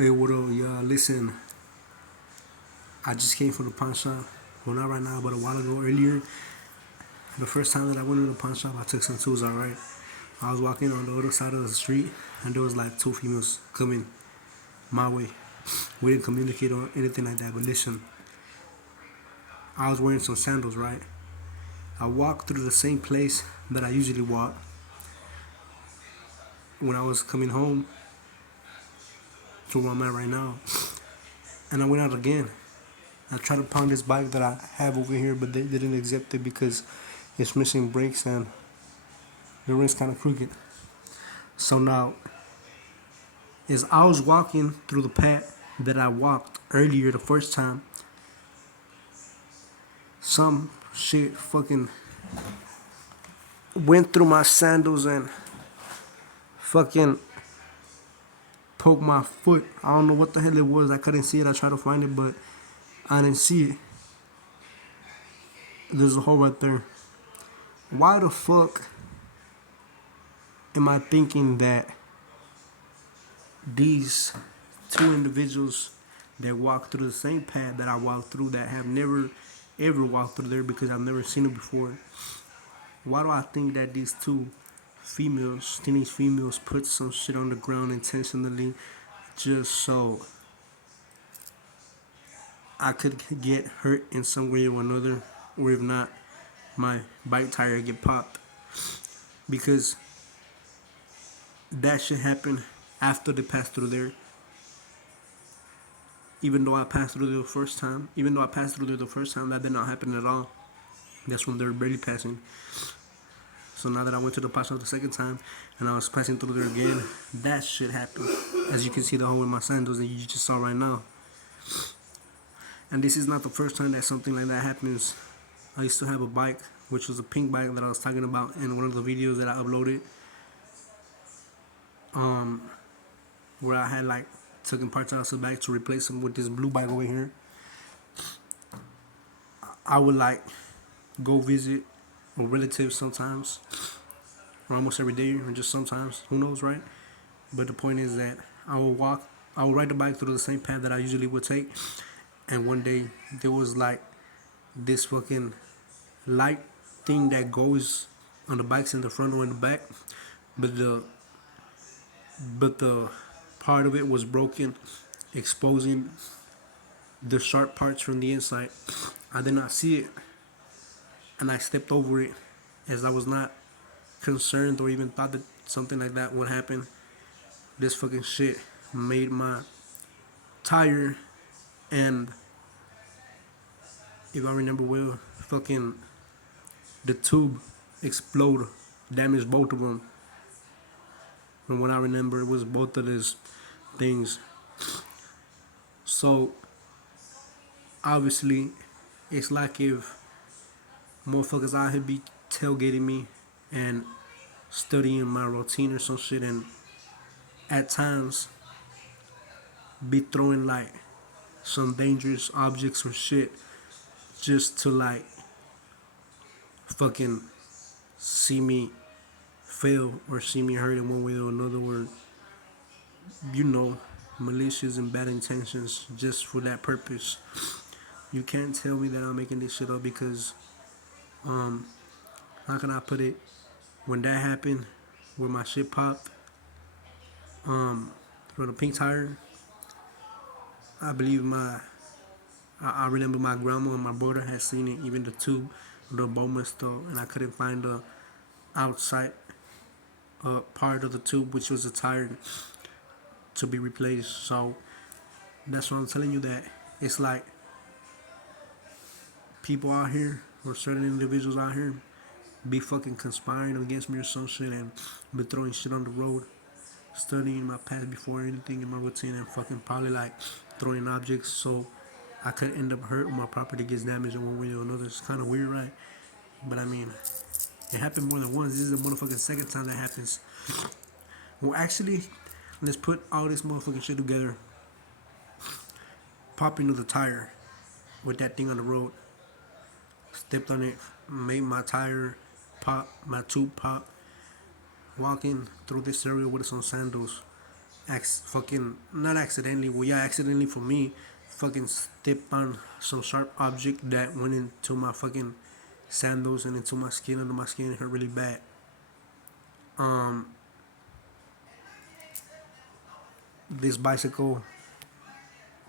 Hey, what up, y'all? Listen, I just came from the pawn shop. Well, not right now, but a while ago, earlier. The first time that I went to the pawn shop, I took some tools, alright? I was walking on the other side of the street, and there was like two females coming my way. We didn't communicate or anything like that, but listen, I was wearing some sandals, right? I walked through the same place that I usually walk when I was coming home to where I'm at right now. And I went out again. I tried to pound this bike that I have over here, but they didn't accept it because it's missing brakes and the ring's kind of crooked. So now, as I was walking through the path that I walked earlier the first time, some shit fucking went through my sandals and fucking poked my foot. I don't know what the hell it was. I couldn't see it. I tried to find it, but I didn't see it. There's a hole right there. Why the fuck am I thinking that these two individuals that walk through the same path that I walked through, that have never ever walked through there because I've never seen it before? Why do I think that these two females, teenage females, put some shit on the ground intentionally just so I could get hurt in some way or another, or if not, my bike tire get popped? Because that should happen after they pass through there. Even though I passed through there the first time, that did not happen at all. That's when they're barely passing. So now that I went to the pass the second time and I was passing through there again, that shit happened. As you can see the hole in my sandals that you just saw right now. And this is not the first time that something like that happens. I used to have a bike, which was a pink bike that I was talking about in one of the videos that I uploaded. Where I had like taken parts out of the bike to replace them with this blue bike over here. I would like go visit a relative sometimes, or almost every day, or just sometimes. Who knows, right? But the point is that I will ride the bike through the same path that I usually would take. And one day there was like this fucking light thing that goes on the bikes in the front or in the back, but the part of it was broken, exposing the sharp parts from the inside. I did not see it, and I stepped over it as I was not concerned or even thought that something like that would happen. This fucking shit made my tire, and if I remember well, fucking the tube explode, damaged both of them. From what I remember, it was both of these things. So obviously, it's like if motherfuckers out here be tailgating me and studying my routine or some shit, and at times be throwing like some dangerous objects or shit just to like fucking see me fail or see me hurt in one way or another, or you know, malicious and bad intentions just for that purpose. You can't tell me that I'm making this shit up because how can I put it? When that happened, where my shit popped, for the pink tire, I believe I remember my grandma and my brother had seen it, even the tube, the bolt messed up, and I couldn't find the outside part of the tube, which was the tire, to be replaced. So that's what I'm telling you, that it's like people out here or certain individuals out here be fucking conspiring against me or some shit, and be throwing shit on the road, studying my past before anything in my routine, and fucking probably like throwing objects so I could end up hurt or my property gets damaged in one way or another. It's kind of weird, right? But I mean, it happened more than once. This is the motherfucking second time that happens. Well, actually, let's put all this motherfucking shit together. Popping of the tire with that thing on the road. Stepped on it, made my tire pop, my tube pop. Walking through this area with some sandals, fucking not accidentally. Well, yeah, accidentally for me, fucking stepped on some sharp object that went into my fucking sandals and into my skin, under my skin. It hurt really bad. Um, this bicycle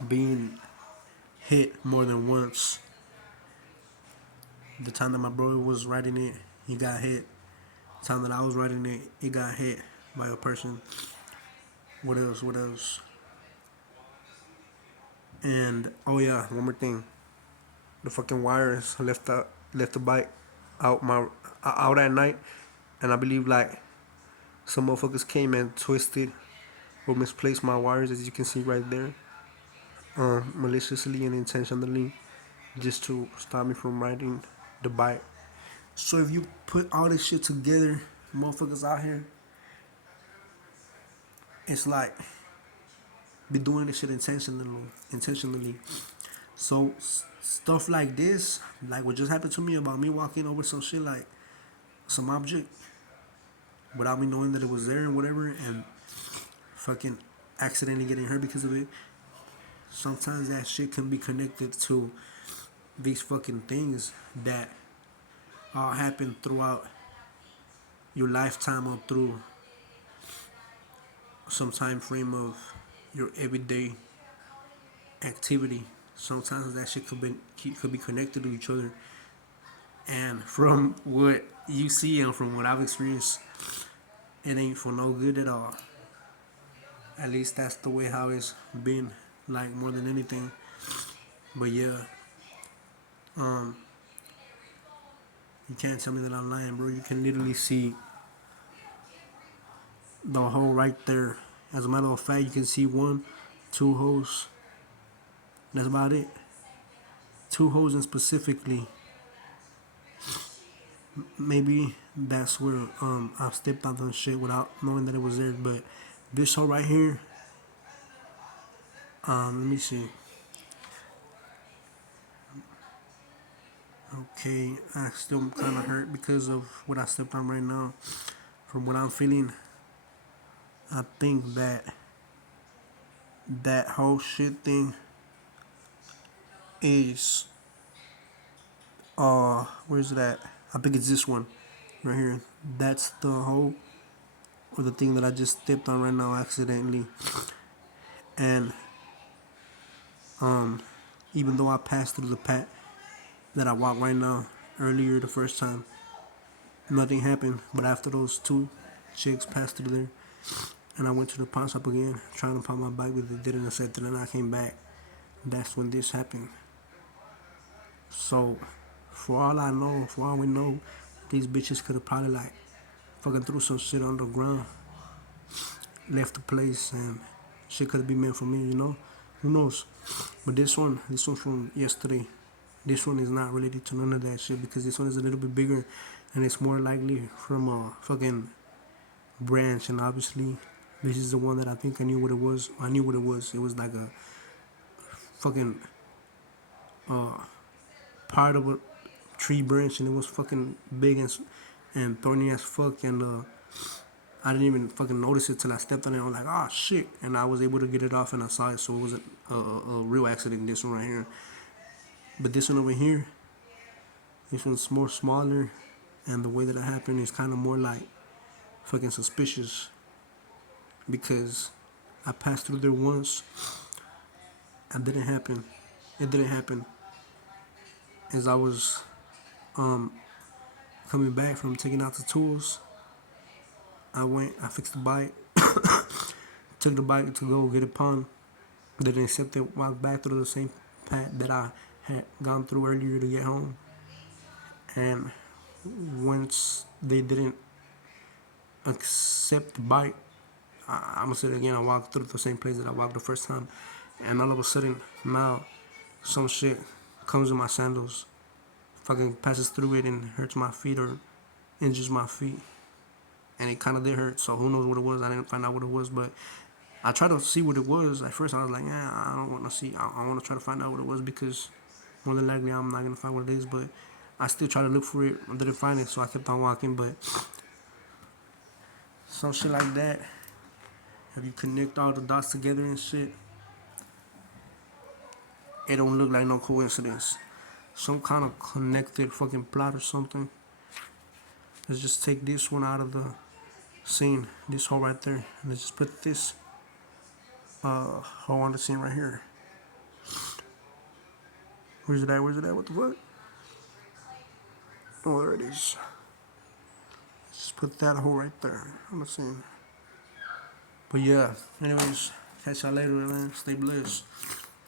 being hit more than once. The time that my brother was riding it, he got hit. The time that I was riding it, he got hit by a person. What else? What else? And oh yeah, one more thing. The fucking wires left the bike out at night, and I believe like some motherfuckers came and twisted or misplaced my wires, as you can see right there, maliciously and intentionally, just to stop me from riding the bike. So if you put all this shit together, motherfuckers out here, it's like be doing this shit intentionally. So stuff like this, like what just happened to me about me walking over some shit like some object without me knowing that it was there and whatever, and fucking accidentally getting hurt because of it. Sometimes that shit can be connected to these fucking things that all happen throughout your lifetime or through some time frame of your everyday activity. Sometimes that shit could be connected to each other. And from what you see and from what I've experienced, it ain't for no good at all. At least that's the way how it's been, like more than anything. But yeah, um, you can't tell me that I'm lying, bro. You can literally see the hole right there. As a matter of fact, you can see one, two holes. That's about it. Two holes in specifically. Maybe that's where I stepped on the shit without knowing that it was there. But this hole right here, let me see. Okay, I still kind of hurt because of what I stepped on right now. From what I'm feeling, I think that whole shit thing is where's it at? I think it's this one right here. That's the hole or the thing that I just stepped on right now accidentally. And even though I passed through the path that I walked right now earlier the first time, nothing happened. But after those two chicks passed through there, and I went to the pawn shop again, trying to pawn my bike, but they didn't accept it, and I came back. That's when this happened. So, for all I know, for all we know, these bitches could have probably like fucking threw some shit on the ground, left the place, and shit could have been meant for me, you know? Who knows? But this one from yesterday, this one is not related to none of that shit because this one is a little bit bigger and it's more likely from a fucking branch. And obviously, this is the one that I think I knew what it was. I knew what it was. It was like a fucking part of a tree branch and it was fucking big and thorny as fuck. And I didn't even fucking notice it till I stepped on it. I was like, oh shit. And I was able to get it off and I saw it. So it wasn't a real accident, this one right here. But this one over here, this one's more smaller. And the way that it happened is kind of more like fucking suspicious. Because I passed through there once. It didn't happen. It didn't happen. As I was coming back from taking out the tools, I fixed the bike, took the bike to go get it pawned. They didn't accept it, walked back through the same path that I had gone through earlier to get home. And once they didn't accept the bike, I'm gonna say it again, I walked through the same place that I walked the first time. And all of a sudden, now, some shit comes in my sandals, fucking passes through it and hurts my feet or injures my feet. And it kind of did hurt, so who knows what it was. I didn't find out what it was, but I tried to see what it was. At first, I was like, yeah, I don't want to see. I want to try to find out what it was because more than likely I'm not going to find what it is, but I still tried to look for it. I didn't find it, so I kept on walking, but some shit like that If you connect all the dots together and shit, it don't look like no coincidence. Some kind of connected fucking plot or something. Let's just take this one out of the scene, this hole right there, and let's just put this hole on the scene right here. Where's it at? Where's it at? What the fuck? Oh, there it is. Just put that hole right there on the scene. But yeah, anyways, catch y'all later, man. Stay blessed.